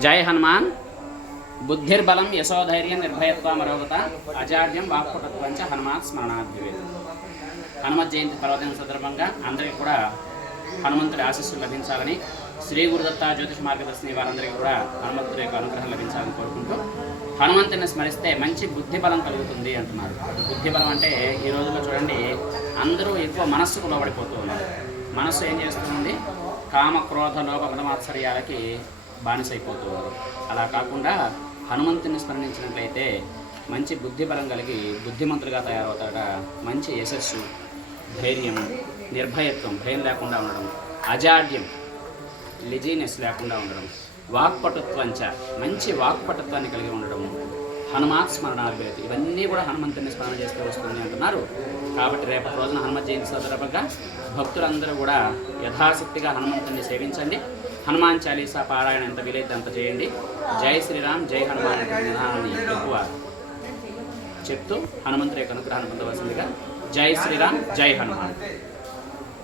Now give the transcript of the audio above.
జై హనుమాన్. బుద్ధిర్బలం యశోధైర్యం నిర్భయత్వమరోగత అజాడ్యం వాక్పటుత్వం చ హనుమాన్ స్మరణాద్భవేత్. హనుమత్ జయంతి పర్వదిన సందర్భంగా అందరికీ కూడా హనుమంతుడి ఆశీస్సులు లభించాలని, శ్రీ గురుదత్త జ్యోతిష మార్గదర్శిని వారందరికీ కూడా హనుమంతుడి యొక్క అనుగ్రహం లభించాలని కోరుకుంటూ, హనుమంతుని స్మరిస్తే మంచి బుద్ధి బలం కలుగుతుంది అంటున్నారు. బుద్ధి బలం అంటే ఈ రోజుల్లో చూడండి, అందరూ ఎక్కువ మనస్సుకు లోబడిపోతూ ఉన్నారు. మనస్సు ఏం చేస్తుంది? కామ క్రోధ లోభ మదమాత్సర్యాలకి బానిసైపోతూ ఉన్నారు. అలా కాకుండా హనుమంతుని స్మరించినట్లయితే మంచి బుద్ధి బలం కలిగి బుద్ధిమంతులుగా తయారవుతాడ. మంచి యశస్సు, ధైర్యం, నిర్భయత్వం, భయం లేకుండా ఉండడం, అజాడ్యం, లిజీనెస్ లేకుండా ఉండడం, వాక్పటుత్వంచ, మంచి వాక్పటుత్వాన్ని కలిగి ఉండడం, హనుమాత్ స్మరణాద్భవేత్. ఇవన్నీ కూడా హనుమంతుని స్మరణ చేస్తూ వస్తుంది అంటున్నారు. కాబట్టి రేపటి రోజున హనుమత్ జయంతి సందర్భంగా భక్తులందరూ కూడా యథాశక్తిగా హనుమంతుని సేవించండి. హనుమాన్ చాలీసా పారాయణ ఎంత వీలైతే అంత చేయండి. జై శ్రీరామ్, జై హనుమాన్ అనే విధానాన్ని ఎక్కువ చెప్తూ హనుమంతుడి యొక్క అనుగ్రహాన్ని పొందవలసిందిగా. జై శ్రీరామ్, జై హనుమాన్.